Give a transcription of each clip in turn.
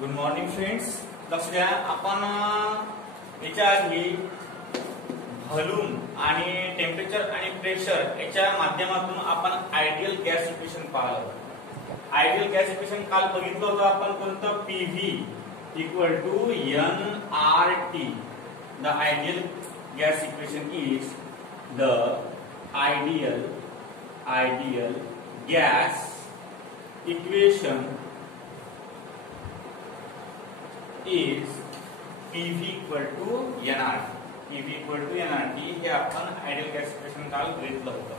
Good morning friends. लक्ष द्या, आपण याच्या आधी व्हॉल्यूम आणि टेम्परेचर आणि प्रेशर याच्या माध्यमातून आपण आयडियल गॅस इक्वेशन पाहिलं. आयडियल गॅस इक्वेशन काल बघितलं होतं आपण कोणतं, PV equal to NRT. The ideal gas equation is the ideal gas equation is PV equal to NRT. PV equal to NRT हे आपण आयडियल गॅस इक्वेशन काल बघितलं होतं.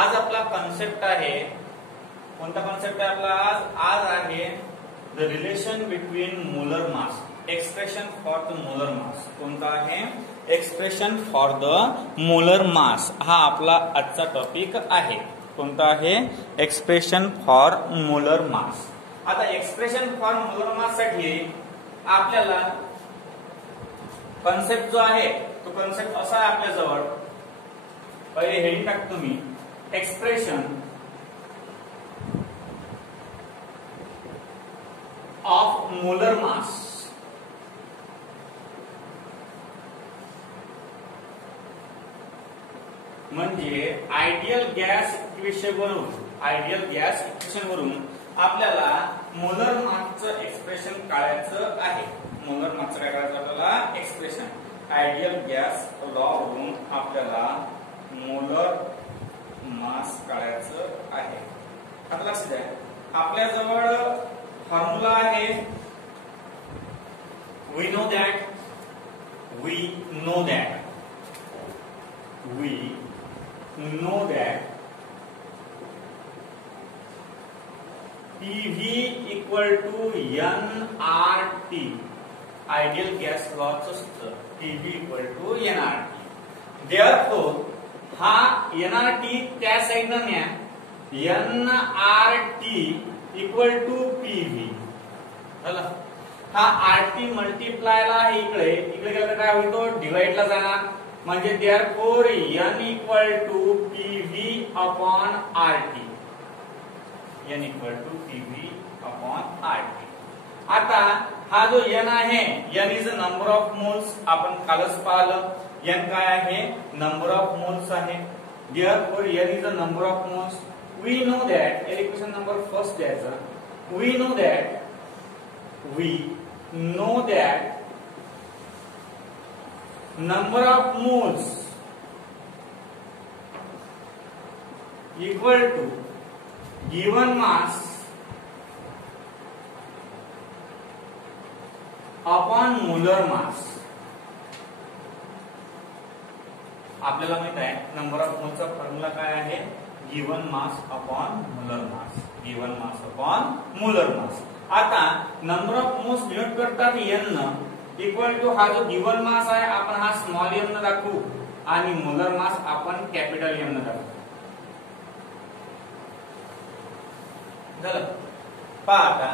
आज आपला कन्सेप्ट आहे, कोणता कन्सेप्ट आहे आपला आज आहे the relation between molar mass, expression for the molar mass. कोणता आहे? Expression for the molar mass. हा आपला आजचा टॉपिक आहे. कोणता आहे? Expression for molar mass. आता एक्सप्रेशन फॉर मोलर मास साठी आपल्याला कन्सेप्ट जो आहे तो कन्सेप्ट असा आहे आपल्या जवळ. पहिले हेडिंग टाकतो मी, एक्सप्रेशन ऑफ मोलर मास. म्हणजे आयडियल गॅस इक्वेशन वरून आपल्याला मोलर मासचं एक्सप्रेशन काढायचं आहे. मोलर मासचं काय करायचं आपल्याला? एक्सप्रेशन. आयडियल गॅस लॉ वरून आपल्याला मोलर मास काढायचं आहे. आता लक्ष द्या, आपल्या जवळ फॉर्म्युला आहे. We know that PV equal to NRT. Ideal gas लॉचं सूत्र PV equal to NRT. Therefore हा NRT त्या साइडनं न्या, NRT equal to PV. झालं. हा RT मल्टिप्लायला आहे इकडे गेलं काय होईल, तो डिवाइडला जाणार. म्हणजे therefore N equal to PV upon RT. N equal to PV upon RT. आता हा जो N आहे, N is a number of moles. आपण कालच पाहिलं N काय आहे? नंबर ऑफ मोल्स आहे. Therefore N is a number of moles. We know that equation number first द्यायचा. We know that number of moles equal to given mass upon molar mass. आपल्याला माहित आहे नंबर ऑफ मोलचा फॉर्म्युला काय आहे? Given mass upon molar मास. Given mass upon molar mass. आता number of moles denote करतात n equal to हा जो given mass आहे आपण हा स्मॉल m न दाखवू आणि मोलर मास आपण कॅपिटल M न दाखवू. झालं. पहा आता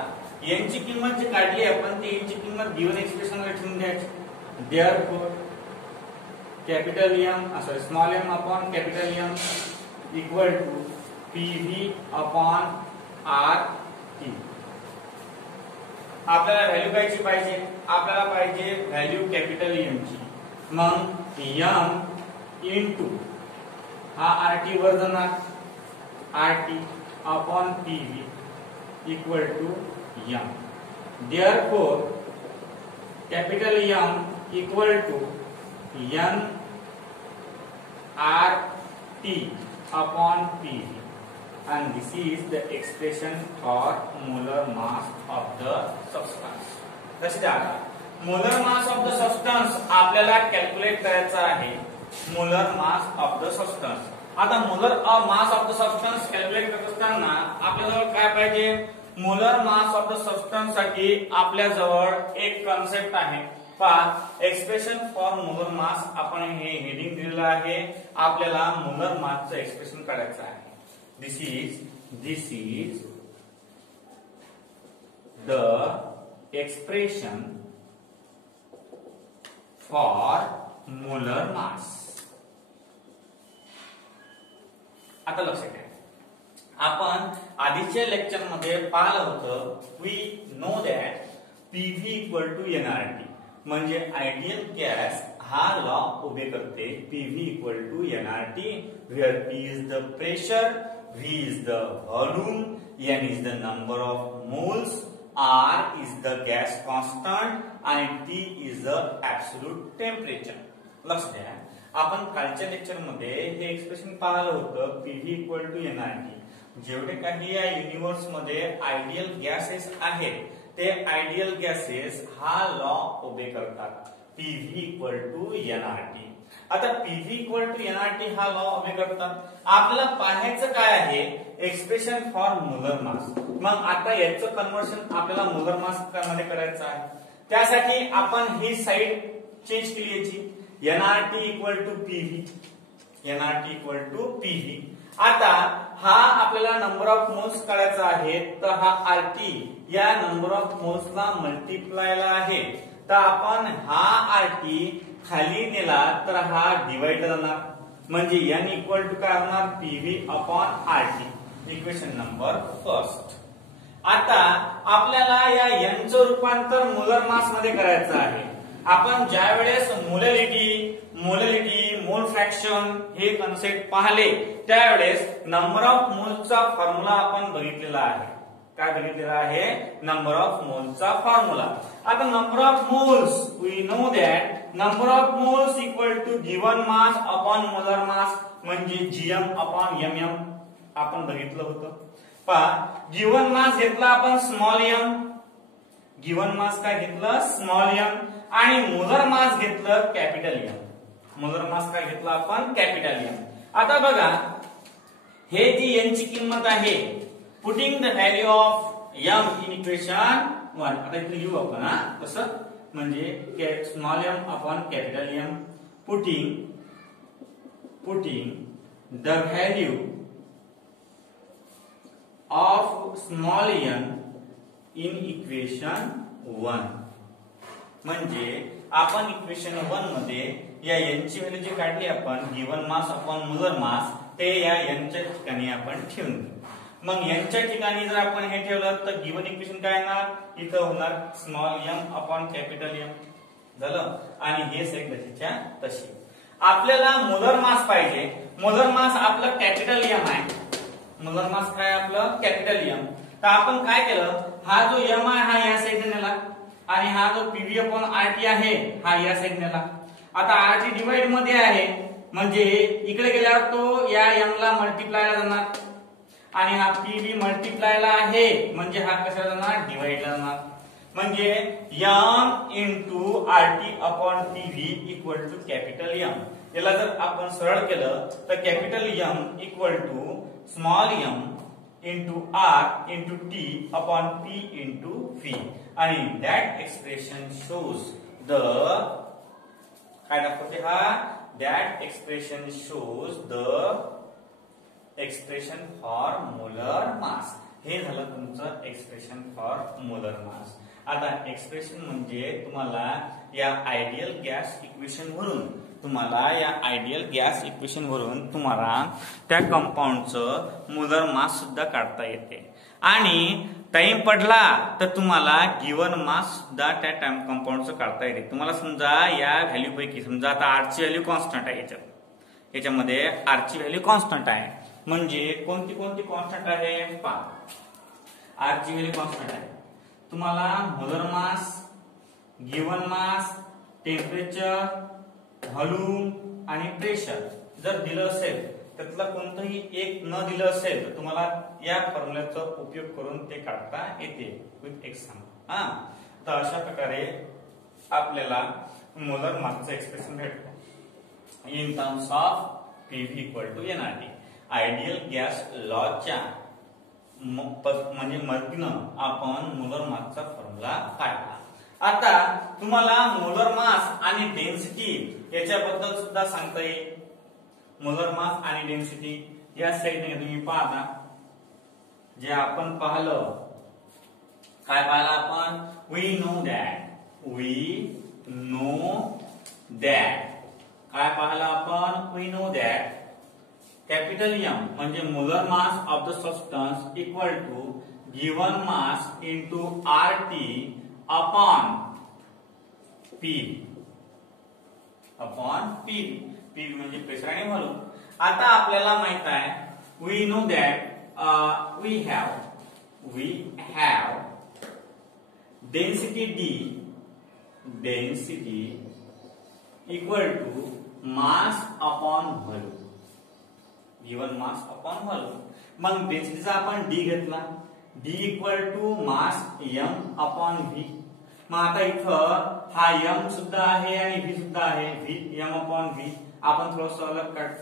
n ची किंमत जी काढली आपण ती n ची किंमत गिवन एक्सप्रेशन वर ठेवून द्यायची. Therefore capital M small m upon capital M equal to PV upon RT. आपल्याला व्हॅल्यू कायची पाहिजे? आपल्याला पाहिजे व्हॅल्यू कॅपिटल M ची. मग M इनटू हा RT वर जाणार, RT upon PV equal to M. Therefore capital M equal to N RT upon PV, and this is the expression for molar mass of the substance. लक्षात द्या, molar mass of the substance आपल्याला calculate करायचा आहे. molar mass of the substance. आता molar mass of the substance calculate करत असताना आपल्याजवळ काय पाहिजे? Molar mass of the substance साठी आपल्याजवळ एक कन्सेप्ट आहे. पहा, एक्सप्रेशन फॉर मोलर मास. आपण हे हेडिंग दिलेलं आहे. आपल्याला मोलर मासचं एक्सप्रेशन काढायचं आहे. This is the expression for molar mass. आता लक्षात घ्या, आपण आधीच्या लेक्चर मध्ये पाहिलं होतं we know that PV equal to NRT, म्हणजे आयडियल गॅस हा लॉ उभे करते PV equal to NRT, where P is the pressure, V is the volume, N is the number of moles, R is the gas constant आणि T is the absolute temperature. लक्ष द्या, आपण कालच्या lecture मध्ये हे expression पाहिलं होतं PV equal to NRT. जेवढे काही या युनिव्हर्स मध्ये आयडियल गॅसेस आहेत ते आयडियल गॅसेस हा लॉ उभे करतात पीव्ही इक्वल टू एनआरटी. आता पीव्ही इक्वल टू एनआरटी हा लॉ उभे करतात. आपल्याला पाहायचं काय आहे, एक्सप्रेशन फॉर मोलर मास. मग आता याचं कन्व्हर्शन आपल्याला मोलर मास मध्ये करायचं आहे. त्यासाठी आपण ही साइड चेंज केली याची, NRT equal to PV, NRT equal to PV. आता हा आपल्याला नंबर ऑफ मोल्स काढायचा आहे, तर हा आरटी या नंबर ऑफ मोल्सला मल्टिप्लायला आहे. तर आपण हा आरटी खाली नेला तर हा डिवाइड होणार, म्हणजे एन इक्वल टू काय होणार, PV upon RT. Equation number first. आता आपल्याला या एनचं रूपांतर मोलर मास मध्ये करायचं आहे. आपण ज्या वेळेस मोलॅलिटी, मोल फ्रॅक्शन हे कन्सेप्ट पाहिले त्यावेळेस नंबर ऑफ मोल्सचा फॉर्म्युला आपण बघितलेला आहे. काय बघितलेला आहे, नंबर ऑफ मोल्सचा फॉर्म्युला. आता number of moles, we know that number of moles equal to given mass upon molar mass, म्हणजे जीएम अपॉन एमएम आपण बघितलं होतं. पहा, गिवन मास घेतला आपण स्मॉल एम, गिवन मास काय घेतलं स्मॉल एम, आणि मोलर मास घेतलं कॅपिटल एम. मोलर मास काय घेतला आपण कॅपिटल एम. आता बघा, हे जी एन ची किंमत आहे, putting the value of M in equation 1. आता इथे लिहू आपण हा कसं, म्हणजे small M upon capital M, putting the value of small N in equation 1. म्हणजे आपण इक्वेशन 1 मध्ये या एन ची व्हॅल्यू जी काढली आपण गिवन मास अपॉन मोलर मास, ते या एन च्या ठिकाणी आपण ठेवून देऊ. मग एन च्या ठिकाणी जर आपण हे ठेवलं तर गिवन इक्वेशन काय येणार, इथं होणार small M upon capital M झालं. आणि हे सेम तशीच्या तशी. आपल्याला मोलर मास पाहिजे. मोलर मास आपलं कॅपिटल एम आहे. मोलर मास काय आपलं कॅपिटल एम. तर आपण काय केलं, हा जो एम आहे हा या साइडने नेला आणि हा जो पीव्ही अपॉन आरटी आहे हा या साइड नेला. आता आरटी डिवाइड मध्ये आहे, म्हणजे इकडे गेल्यावर तो या एम ला मल्टिप्लायला जाणार आणि हा पीव्ही मल्टिप्लायला आहे, म्हणजे हा कशाला जाणार डिवाइडला जाणार. म्हणजे M into RT upon PV equal to capital M. याला जर आपण सरळ केलं तर capital M equal to small M into R into T upon P into V, and that expression shows the काय दाखवते हा, that expression shows the expression for molar mass. हे झालं तुमचं एक्सप्रेशन फॉर मोलर मास. आता expression म्हणजे तुम्हाला या आयडियल गॅस इक्वेशन वरून तुम्हाला त्या कंपाऊंडचं मोलर मास सुद्धा काढता येते. आणि टाइम पडला तर तुम्हाला गिवन मास सुद्धा त्या टाइम कंपाऊंडचं काढता येते. तुम्हाला समजा या व्हॅल्यू पैकी समजा आता आर ची व्हॅल्यू कॉन्स्टंट आहे, याच्यामध्ये आर ची व्हॅल्यू कॉन्स्टंट आहे. म्हणजे कोणती कॉन्स्टंट आहे, पहा आर ची व्हॅल्यू कॉन्स्टंट आहे. तुम्हाला molar mass, given mass, temperature, volume आणि प्रेशर जर दिलं असेल, त्यातला कोणतंही एक न दिलं असेल तर तुम्हाला या फॉर्म्युल्याचा उपयोग करून ते काढता येते विथ एक्झाम्पल. तर अशा प्रकारे आपल्याला मोलर मासचं एक्सप्रेशन भेटतो in terms of PV equal to NRT. Ideal gas लॉच्या म्हणजे मदतीनं आपण मोलर मासचा फॉर्म्युला काढला. आता तुम्हाला मोलर मास आणि डेन्सिटी याच्याबद्दल सुद्धा सांगता येईल. मोलर मास आणि डेन्सिटी या साइडने तुम्ही पाहता, जे आपण पाहिलं, काय पाहिलं आपण, वी नो दॅट काय पाहिलं आपण, we know that capital M म्हणजे molar mass of the substance equal to given mass into R T upon PV upon PV. PV म्हणजे प्रेशर आणि व्हॉल्यूम. आता आपल्याला माहित आहे we know that we have density equal to mass upon volume. Given mass upon volume. मग डेन्सिटीचा आपण D घेतला. D equal to mass m upon V. मग आता इथं हा m सुद्धा आहे आणि v सुद्धा आहे. m अपॉन व्ही आपण थोडंसं अलग काढू.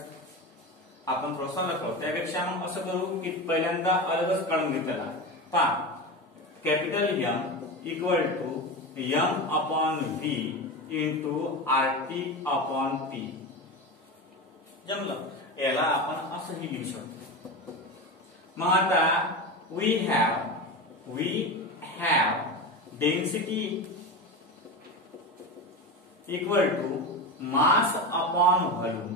त्यापेक्षा मग असं करू की पहिल्यांदा अलगच काढून घेतलेला. पहा capital M equal to m upon V into RT upon P. जमलं. याला आपण असंही लिहू शकतो. मग आता we have density equal to mass upon volume.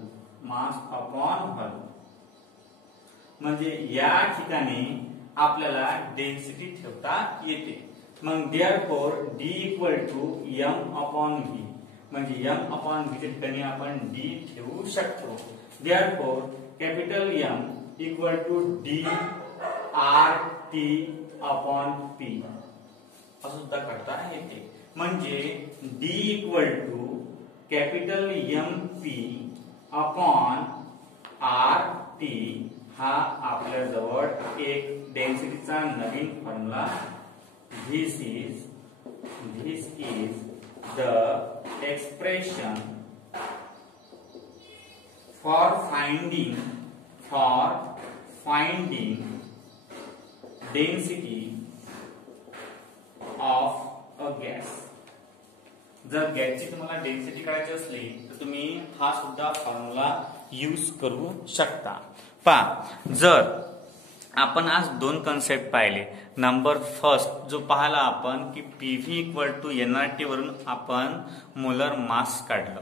म्हणजे या ठिकाणी आपल्याला डेन्सिटी ठेवता येते. मग therefore d equal to m upon v. म्हणजे m अपॉन v च्या ठिकाणी आपण d ठेवू शकतो. therefore capital M equal to d RT upon P असं सुद्धा करता येते. म्हणजे D equal to capital MP upon RT हा आपल्या जवळ एक डेन्सिटीचा नवीन formula. This is the expression for finding density of a gas. जर गॅसची तुम्हाला डेन्सिटी काढायची असली तर तुम्ही हा सुद्धा फॉर्म्युला यूज करू शकता. पहा जर आपण आज दोन कन्सेप्ट पाहिले. नंबर फर्स्ट जो पाहिला आपण की पीव्ही इक्वल टू एनआरटी वरून आपण मोलर मास काढलं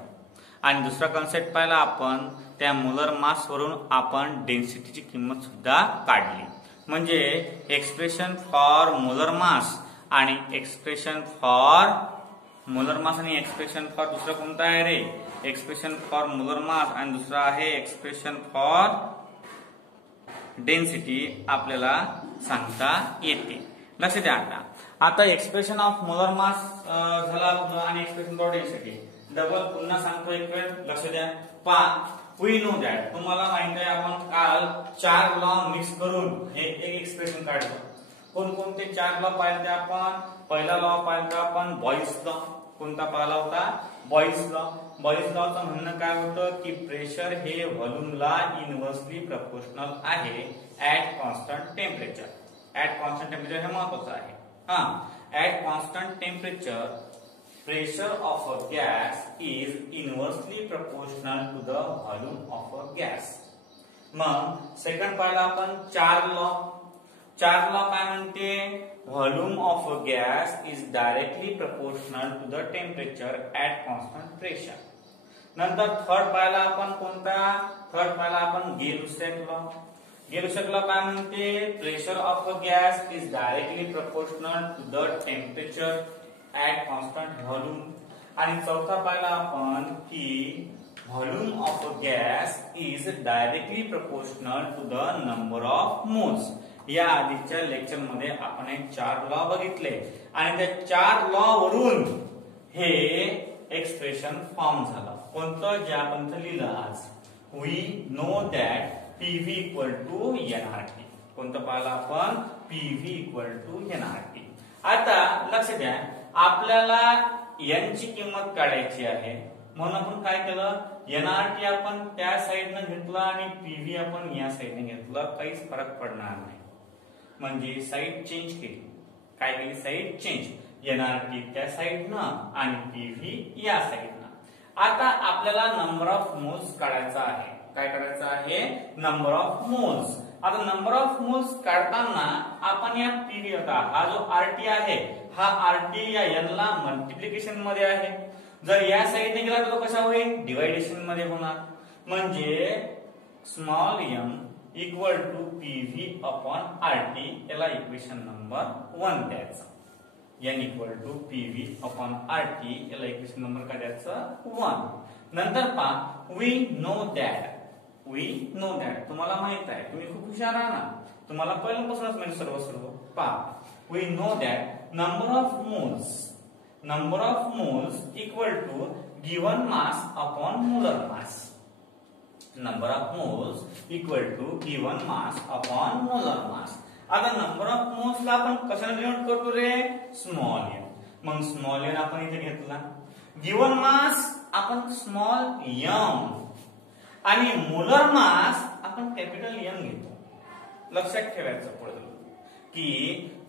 आणि दुसरा कन्सेप्ट पाहिला आपण त्या मोलर मास वरून आपण डेन्सिटीची किंमत सुद्धा काढली. म्हणजे एक्सप्रेशन फॉर मोलर मास आणि एक्सप्रेशन फॉर दुसरा कोणता आहे रे? एक्सप्रेशन फॉर मोलर मास आणि दुसरा आहे एक्सप्रेशन फॉर डेन्सिटी आपल्याला सांगता येते. लक्ष द्या. आता एक्सप्रेशन ऑफ मोलर मास झाला आणि एक्सप्रेशन फॉर डेन्सिटी डबल पुन्हा सांगतो एक वेळ. लक्ष द्या. वी नो दॅट तुम्हाला माहिती आहे आपण काल 4 लॉ मिक्स करून हे एक एक्सप्रेशन काढलं. कोणकोणते 4 लॉ पाहिले आपण? पहिला लॉ पाहिला आपण बॉइल्स लॉ. कोणता पाहिला होता? Boyle's law. बॉइल्स लॉचं म्हणणं काय होतं की प्रेशर हे व्हॉल्यूमला इनव्हर्सली प्रपोर्शनल आहे at constant temperature. At constant temperature हे महत्वाचं आहे. At constant temperature pressure of a gas is inversely proportional to the volume of a gas. मग सेकंड पाहिला आपण 4 लॉ. 4 लॉ काय म्हणते? Volume of a gas is directly proportional to the temperature at constant pressure. नंतर third पाहिला आपण कोणता? Third पाहिला आपण गे-लुसेक लॉ. गे-लुसेक लॉ काय म्हणते? Pressure of a gas is directly proportional to the temperature at constant volume. आणि चौथा पाहिला आपण की volume of a gas is directly proportional to the number of moles. या आधीच्या लेक्चर मध्ये आपण एक 4 लॉ बघितले आणि त्या 4 लॉ वरून हे एक्सप्रेशन फॉर्म झालं. कोणतं? जे आपण लिहिलं आज. We know that PV equal to NRT. कोणतं पाहिलं आपण? PV equal to NRT. आता लक्ष द्या. आपल्याला एन ची किंमत काढायची आहे म्हणून आपण काय केलं? एनआरटी आपण त्या साइडनं घेतला आणि पीव्ही आपण या साइडने घेतलं. काहीच फरक पडणार नाही. म्हणजे साइड चेंज केली. काय केली? Side change. एनआरटी त्या साइडनं आणि पीव्ही या साइडनं. आता आपल्याला नंबर ऑफ मोल्स काढायचा आहे. काय करायचं आहे? Number of moles. आता नंबर ऑफ मोल्स काढताना आपण या पीव्ही होता हा जो आरटी आहे हा आरटी या एन ला मल्टिप्लिकेशन मध्ये आहे. जर या साइडने गेला तर तो कसा होईल? डिवायडेशन मध्ये होणार. म्हणजे small m equal to PV upon RT. याला इक्वेशन नंबर 1 द्यायचं. n equal to PV upon RT, याला इक्वेशन नंबर काढायचं 1. नंतर पहा वी नो दॅट तुम्हाला माहित आहे, तुम्ही खूप हुशार आहात ना, तुम्हाला पहिल्यापासूनच माहिती सर्व. पहा we know that number of moles equal to given mass upon molar mass. Number of moles equal to given mass upon molar mass. आता नंबर ऑफ मोल्स ला आपण कशाने डिनोट करतो रे? Small n. मग स्मॉल n आपण इथे घेतला. गिवन मास आपण स्मॉल m आणि मोलर मास आपण कॅपिटल M घेतो. लक्षात ठेवायचं पुढे की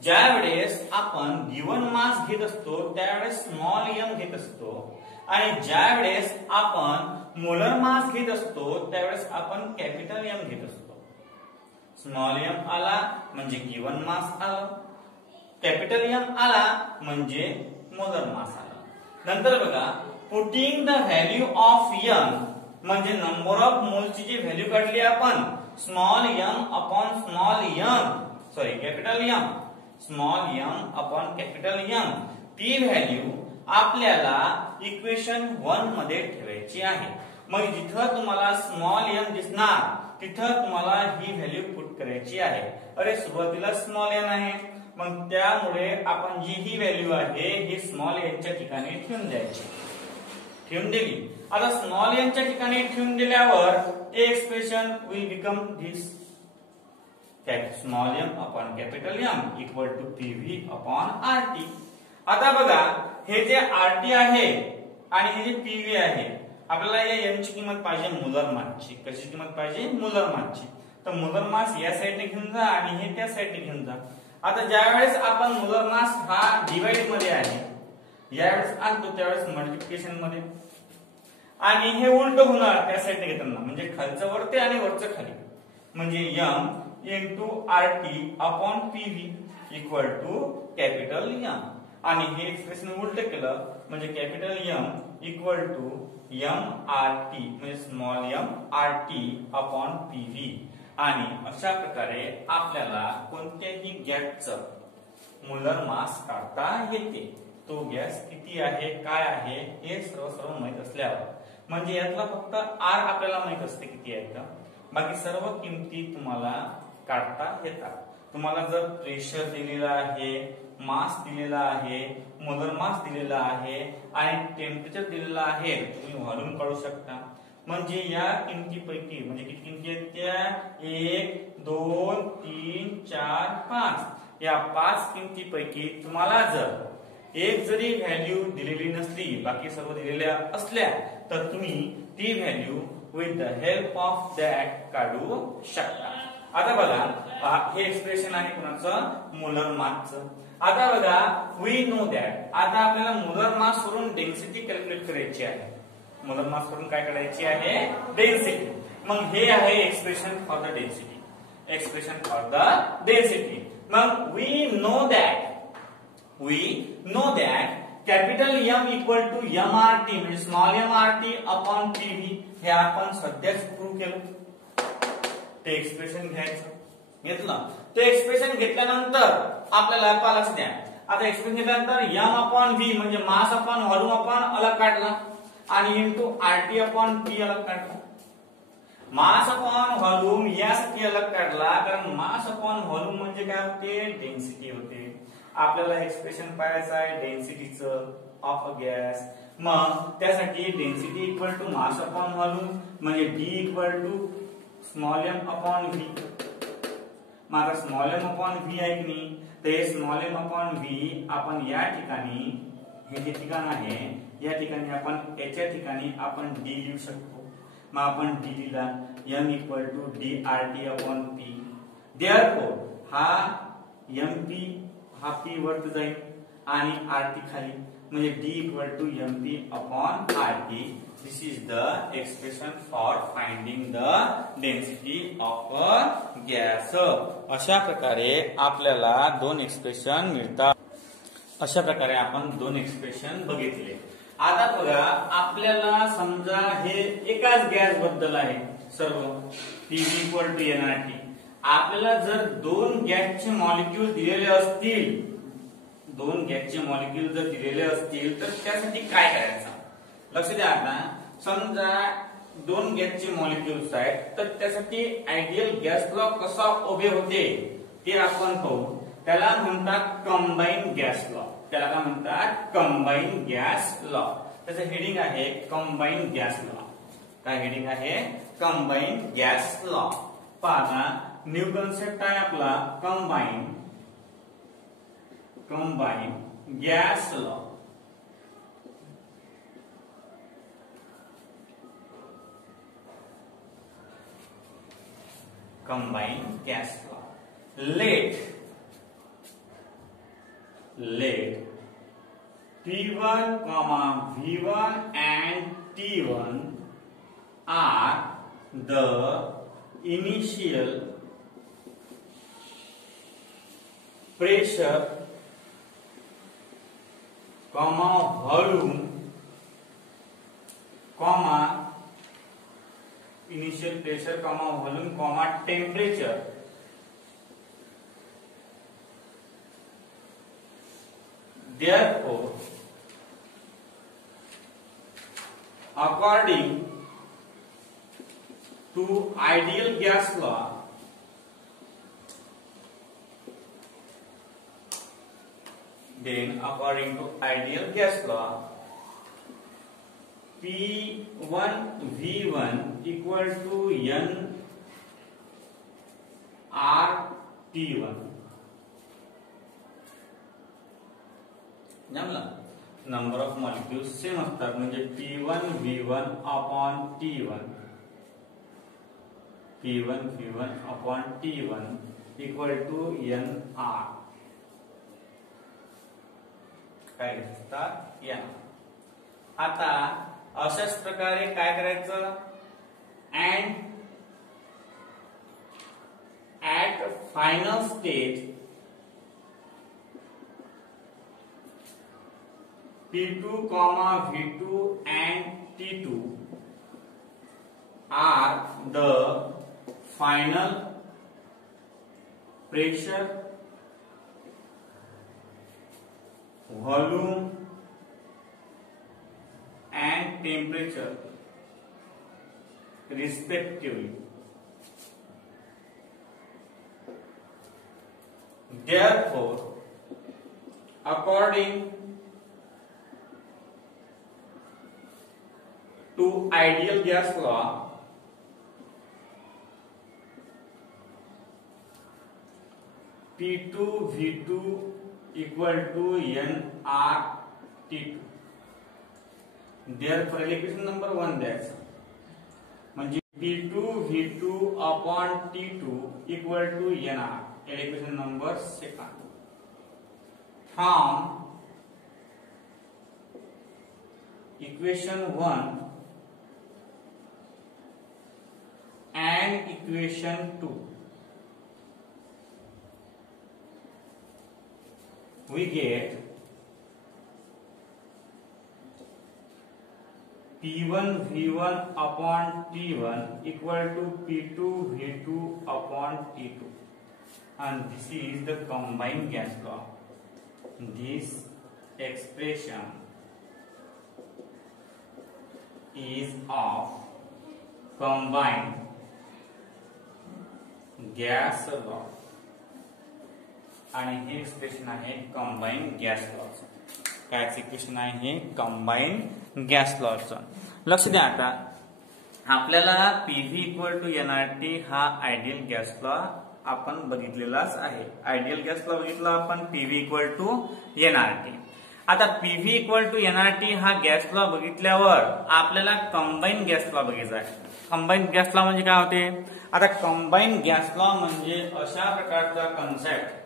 ज्या वेळेस आपण गिवन मास घेत असतो त्यावेळेस स्मॉल m घेत असतो आणि ज्या वेळेस आपण मोलर मास घेत असतो त्यावेळेस आपण कॅपिटल M घेत असतो. स्मॉल m आला म्हणजे गिवन मास आला, कॅपिटल M आला म्हणजे मोलर मास आला. नंतर बघा putting the value of m म्हणजे नंबर ऑफ मोल्सची जी व्हॅल्यू काढली आपण small m upon small capital M, small m upon capital M, ती व्हॅल्यू आपल्याला इक्वेशन 1 मध्ये ठेवायची आहे. मग जिथं तुम्हाला स्मॉल m दिसणार तिथं तुम्हाला ही व्हॅल्यू पुट करायची आहे. अरे सुरुवातीला स्मॉल n आहे, मग त्यामुळे आपण जी ही व्हॅल्यू आहे ही स्मॉल n च्या ठिकाणी ठेवून दिली. आता स्मॉल n च्या ठिकाणी ठेवून दिल्यावर ते expression will become this small m upon capital M equal to PV upon RT. आता बघा हे जे आरटी आहे आणि हे जे पीव्ही आहे, आपल्याला या m ची किंमत पाहिजे मोलर मासची. कशी किंमत पाहिजे? मोलर मासची. तर मोलर मास या साइडने घेऊन जा आणि हे त्या साइडने घेऊन जा. आता ज्यावेळेस आपण मोलर मास हा डिवाइड मध्ये आहे, यावेळेस आणतो त्यावेळेस मल्टिप्लिकेशन मध्ये, आणि हे उलट होणार त्या साइडने घेताना, म्हणजे खालचं वरती आणि वरचं खाली, म्हणजे m into RT upon PV equal to capital M. आणि हे एक्सप्रेशन उलट केलं म्हणजे capital M equal to m RT म्हणजे small m RT upon PV. आणि अशा प्रकारे आपल्याला कोणत्याही गॅसचं मोलर मास काढता येते. तो गॅस किती आहे, काय आहे हे सर्व माहित असल्यावर, म्हणजे यातला फक्त R आपल्याला माहित असते किती आहे का, बाकी सर्व किमती तुम्हाला काढता येतात. तुम्हाला जर प्रेशर दिलेला आहे, मास दिलेला आहे, मोलर मास दिलेला आहे आणि टेम्परेचर दिलेला आहे, तुम्ही व्हॉल्यूम काढू शकता. म्हणजे या किमतीपैकी म्हणजे किती किमती आहेत त्या 1 2 3 4 5 या 5 किमतीपैकी तुम्हाला जर एक जरी व्हॅल्यू दिलेली नसली, बाकी सर्व दिलेल्या असल्या, तर तुम्ही ती value with the help of that काढू शकता. आता बघा हे एक्सप्रेशन आहे कुणाचं? मोलर मासचं. आता बघा वी नो दॅट, आता आपल्याला मोलर मास वरून डेन्सिटी कॅल्क्युलेट करायची आहे. मोलर मास वरून काय काढायची आहे? डेन्सिटी. मग हे आहे expression for the density, expression for the density. मग we know that capital M equal to mRT म्हणजे स्मॉल mRT अपॉन पीव्ही. हे आपण सध्याच प्रूव्ह केलं. ते एक्सप्रेशन घेतलं. ते एक्सप्रेशन घेतल्यानंतर आपल्याला लक्ष द्या, आता एक्सप्रेशन घेतल्यानंतर m अपॉन v म्हणजे मास अपॉन व्हॉल्यूम अपॉन अलग काढला आणि इंटू RT अपॉन P अलग काढला. मास अपॉन व्हॉल्यूम यासाठी अलग काढला कारण मास अपॉन व्हॉल्यूम म्हणजे काय होते? डेन्सिटी होते. आपल्याला एक्सप्रेशन पाहायचं आहे डेन्सिटीचं ऑफ अ गॅस. मग त्यासाठी density equal to mass upon volume म्हणजे d equal to small m upon v. मग स्मॉल m अपॉन v आहे की नाही, ते स्मॉल m अपॉन v आपण या ठिकाणी, हे जे ठिकाण आहे या ठिकाणी आपण याच्या ठिकाणी आपण d लिहू शकतो. मग आपण d लिहिला m equal to dRT upon p. Therefore हा mp हा p वरती जाईल आणि RT खाली, म्हणजे d equal to mp upon RT. This is the expression for finding the density of a gas. अशा प्रकारे आपल्याला दोन एक्सप्रेशन मिळतात. अशा प्रकारे आपण दोन एक्सप्रेशन बघितले. आता बघा आपल्याला समजा हे एकाच गॅस बद्दल आहे सर्व Pv इक्वल टू nRT. आपल्याला जर दोन गॅसचे मॉलिक्यूल दिलेले असतील, दोन गॅसचे मॉलिक्यूल जर दिलेले असतील तर त्यासाठी काय करायचं लक्ष द्या. आता समजा दोन गॅसचे मॉलिक्यूल्स आहेत तर त्यासाठी आयडियल गॅस लॉ कसा उभे होते ते आपण पाहू. त्याला म्हणतात कंबाईन गॅस लॉ. त्याला काय म्हणतात? Combine gas law. त्याचं हेडिंग आहे कंबाईन गॅस लॉ. काय हेडिंग आहे? Combine gas law. पहा न्यू कन्सेप्ट आहे आपला combine gas law. Combine gas law. Let P1, V1 and T1 are the initial pressure, volume, initial pressure, volume, temperature. Therefore, according to ideal gas law, P1 V1 equal to N R T1. जमलं. Number of molecules same असतात म्हणजे P1 V1 upon T1 equal to NR. काय असतात? N. आता अशाच प्रकारे काय करायचं? and at final stage P2, V2 and T2 are the final pressure, volume and temperature respectively. Therefore, according to ideal gas law, P2 V2 equal to nRT2. Therefore, equation number 1 द्यायचं म्हणजे P2 V2 upon T2 equal to nR. Equation number 2. From equation 1 and equation 2 we get P1 V1 upon T1 equal to P2 V2 upon T2, and this is the combined gas law. This expression is of combined gas law आणि हे expression आहे combine gas लॉचं. काय expression आहे हे combine gas लॉचं. लक्ष द्या. आता आपल्याला पीव्ही इक्वल टू एनआरटी हा आयडियल गॅस लॉ आपण बघितलेलाच आहे. आयडियल गॅस लॉ बघितला आपण पीव्ही इक्वल टू एनआरटी. आता पीव्ही इक्वल टू एनआरटी हा गॅस लॉ बघितल्यावर आपल्याला कंबाईन गॅस लॉ बघायचा आहे. कंबाईन गॅस लॉ म्हणजे काय होते? आता कंबाईन गॅस लॉ म्हणजे अशा प्रकारचा कन्सेप्ट,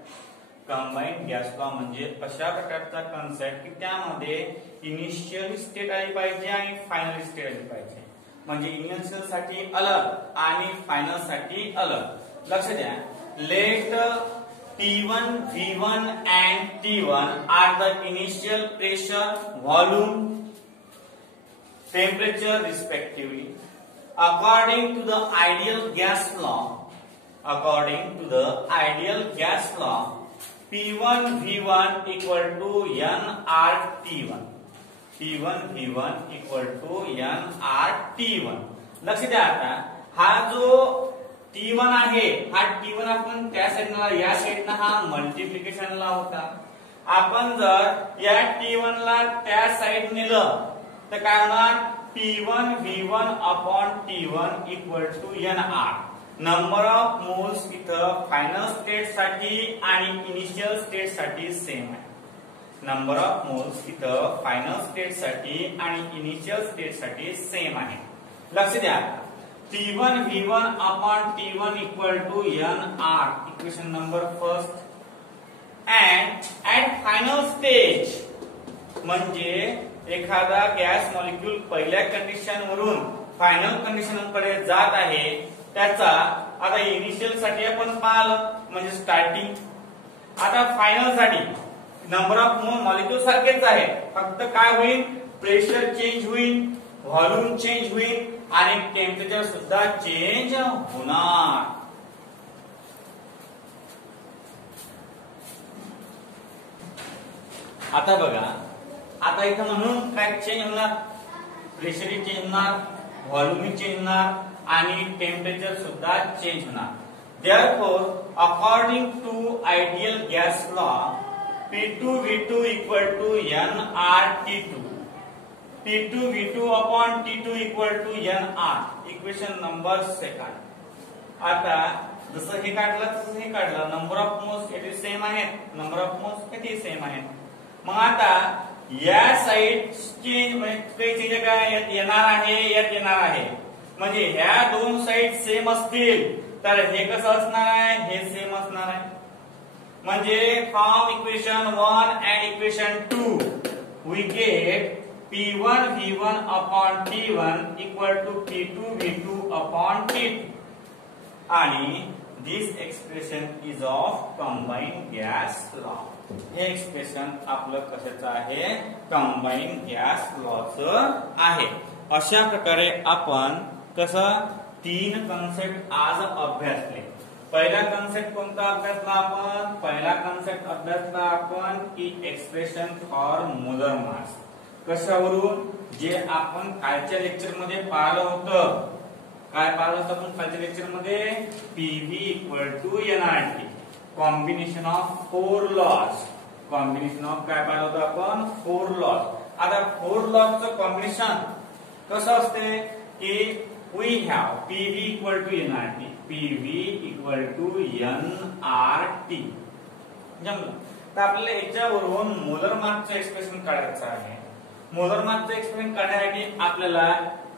कंबाईन गॅस लॉ म्हणजे अशा प्रकारचा कन्सेप्ट की त्यामध्ये इनिशियल स्टेट आली पाहिजे आणि फायनल स्टेट आली पाहिजे. म्हणजे इनिशियल साठी अलग आणि फायनल साठी अलग. लक्ष द्या. Let P1, V1 and T1 are the initial pressure, volume, temperature respectively. According to the ideal gas law, P1 V1 equal to nRT1. P1 V1 equal to nRT1. लक्ष द्या आता हा जो T1 आहे हा T1 आपण त्या साईडला या साईडला हा मल्टिप्लिकेशनला होता. आपण जर या T1 ला त्या साईड नेलं तर काय होणार P1 V1 upon T1 equal to nR. Number of moles इथं फायनल स्टेट साठी आणि इनिशियल स्टेट साठी सेम आहे. नंबर ऑफ मोल्स इथं फायनल स्टेट साठी आणि इनिशियल स्टेट साठी सेम आहे. लक्ष द्या T1 V1 upon T1 equal to nR. Equation number first. and at final stage म्हणजे एखादा गॅस मॉलिक्यूल पहिल्या कंडिशन वरून फायनल कंडिशन कडे जात आहे त्याचा आता इनिशियल साठी आपण पाहिलं म्हणजे स्टार्टिंग. आता फायनल साठी नंबर ऑफ मॉलिक्यूल सारखेच आहे फक्त काय होईल प्रेशर चेंज होईल व्हॉल्यूम चेंज होईल आणि टेम्परेचर सुद्धा चेंज होणार. आता बघा आता इथं म्हणून काय चेंज होणार प्रेशर चेंज होणार व्हॉल्यूम चेंज होणार आणि टेम्परेचर सुद्धा चेंज होणार. Therefore, according to ideal gas law, P2 V2 equal to nRT2. P2 V2 upon T2 equal to nR. Equation number second. आता जसं हे काढलं तसं हे काढलं. नंबर ऑफ मोल्स किती सेम आहेत नंबर ऑफ मोल्स किती सेम आहेत. मग आता या साइड चेंज म्हणजे चेंज काय येणार आहे यात येणार आहे म्हणजे ह्या दोन साइड सेम असतील तर हे कसं असणार आहे हे सेम असणार आहे. म्हणजे from equation 1 and equation 2 we get P1 V1 upon T1 equal to P2 V2 upon T2 आणि this expression is of combined gas law. हे एक्सप्रेशन आपलं कशाचं आहे कंबाईन गॅस लॉचं आहे. अशा प्रकारे आपण कसं तीन कन्सेप्ट आज अभ्यासले. पहिला कन्सेप्ट कोणता अभ्यासला आपण पहिला कन्सेप्ट अभ्यासला आपण की एक्सप्रेशन फॉर मोलर मास. कशावरून जे आपण कालच्या लेक्चर मध्ये पाहिलं होतं. काय पाहिलं होतं आपण कालच्या लेक्चर मध्ये PV equal to nRT combination of 4 laws. Combination of काय पाहिलं होतं आपण 4 लॉज. आता 4 लॉजचं कॉम्बिनेशन कसं असते की we have PV equal to nRT. PV equal to nRT जमलं. तर आपल्याला याच्यावरून मोलर मासचं एक्सप्रेशन काढायचं आहे. मोलर मासचं एक्सप्रेशन काढण्यासाठी आपल्याला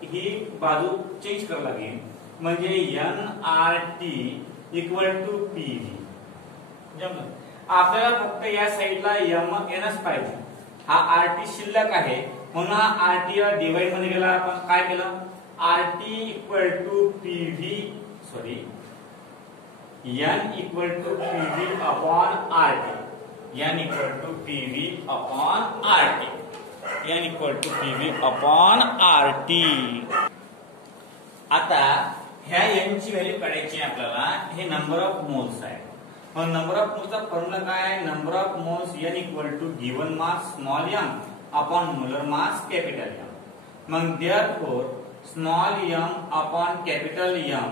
ही बाजू चेंज करावी लागेल म्हणजे nRT इक्वल टू PV जमलं. आपल्याला फक्त या साइडला nच पाहिजे. हा RT शिल्लक आहे म्हणून हा RT ला डिवाइड मध्ये गेला. आपण काय केलं RT equal to PV sorry n equal to PV upon RT. n equal to PV upon RT. n equal to PV upon RT. आता ह्या n ची व्हॅल्यू काढायची आपल्याला. हे नंबर ऑफ मोल्स आहे. मग नंबर ऑफ मोल्सचा फॉर्म्युला काय आहे number of moles n equal to given mass small m upon molar mass capital M. मग therefore small m upon capital M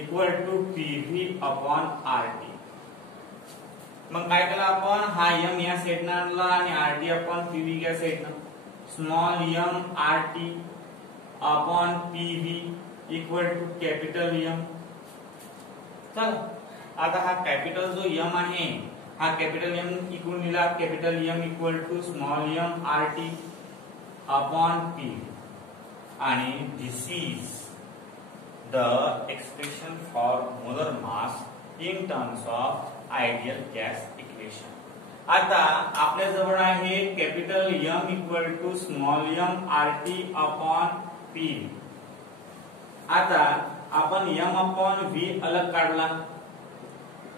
equal to PV upon RT. मग काय केलं आपण हा m या साइडनं आणला आणि RT अपॉन PV या साइडनं. Small m RT upon PV equal to capital M. चल आता हा कॅपिटल जो m आहे हा कॅपिटल M इक्वल लिहिला capital M equal to small m RT upon PV आणि this is the expression for molar mass in terms of ideal gas equation. आता आपल्या जवळ आहे capital M equal to small m RT upon PV. आता आपण m upon V अलग काढला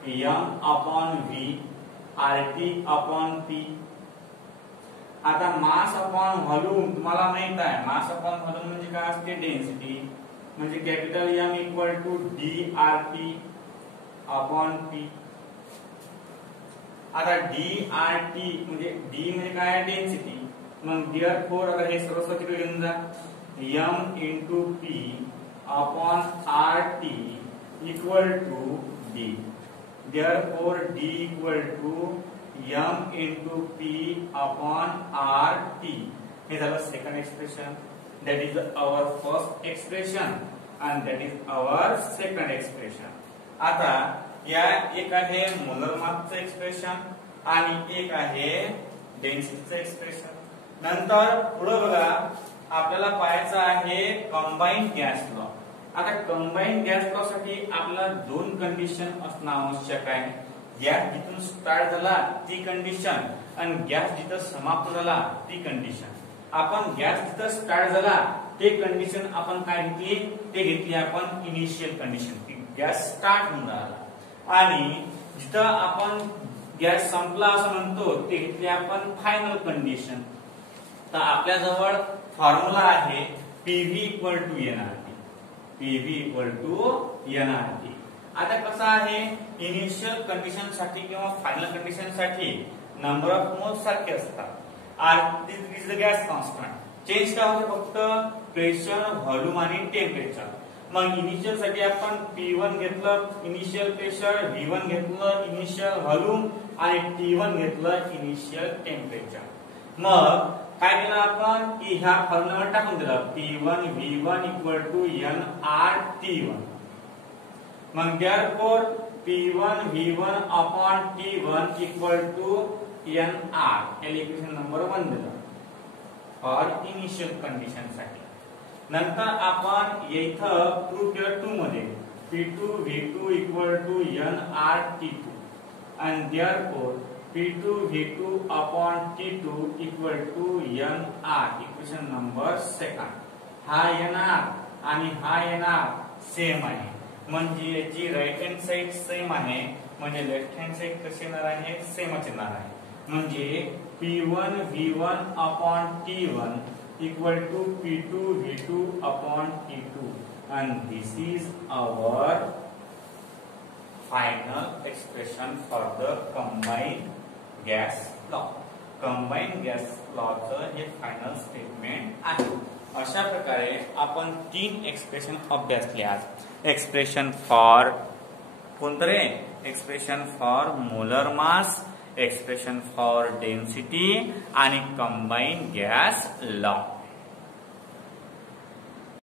m upon V RT upon P. आता मास upon volume तुम्हाला माहित आहे मास अपॉन व्हॉल्यूम म्हणजे काय असते डेन्सिटी म्हणजे capital M equal to DRT upon P. आता DRT म्हणजे D म्हणजे काय डेन्सिटी, मग therefore आता हे सर्व तिकडे घेऊन जा, m into P upon RT equal to D. Therefore D equal to m into P upon RT. हे झालं second expression. That is our first expression and that is our second expression. आता या एक आहे मोलर मासचं expression आणि एक आहे डेन्सिटीचं एक्सप्रेशन. नंतर पुढे बघा आपल्याला पाहायचं आहे कंबाईन गॅस लॉ. आता कंबाईन गॅस लॉ साठी आपल्याला दोन कंडिशन असणं आवश्यक आहे. गॅस जिथून स्टार्ट झाला ती कंडिशन आणि गॅस जिथं समाप्त झाला ती कंडिशन. आपण गॅस जिथं स्टार्ट झाला ते कंडिशन आपण काय घेतली, ते घेतली आपण इनिशियल कंडिशन की गॅस स्टार्ट होऊन झाला, आणि जिथं आपण गॅस संपला असं म्हणतो ते घेतली आपण फायनल कंडिशन. तर आपल्या जवळ फॉर्म्युला आहे PV equal to NRT. PV equal to NRT. आता कसं आहे इनिशियल कंडिशन साठी किंवा फायनल कंडिशन साठी नंबर ऑफ मोल्स सारखे असतात. RT is the gas constant. Change काय होते फक्त प्रेशर, व्हॉल्यूम आणि टेम्परेचर. मग इनिशियल साठी आपण P1 घेतलं इनिशियल प्रेशर, V1 घेतलं इनिशियल व्हॉल्यूम आणि T1 घेतलं इनिशियल टेम्परेचर. मग काय केलं आपण की ह्या फॉर्म्युला टाकून दिलं P1 V1 equal to NRT1. मग therefore P1 V1 upon T1 equal to NR. हे इक्वेशन नंबर 1 दिलं फॉर इनिशियल कंडिशन साठी. नंतर आपण इथं प्रूफ केलं 2 मध्ये P2 V2 equal to NRT2 and therefore P2 V2 upon T2 equal to NR. Equation number 2. हा NR आणि हा NR सेम आहे, म्हणजे याची राइट हँड साइड सेम आहे, म्हणजे लेफ्ट हँड साइड कशी येणार आहे सेमच येणार आहे. म्हणजे P1 V1 upon T1 equal to P2 V2 upon T2 and this is our final expression for the combined gas law. Combine gas लॉचं हे फायनल स्टेटमेंट आहे. अशा प्रकारे आपण 3 एक्सप्रेशन अभ्यासले आज. एक्सप्रेशन फॉर कोणतं रे, expression for molar mass, expression for density आणि कंबाईन गॅस लॉ.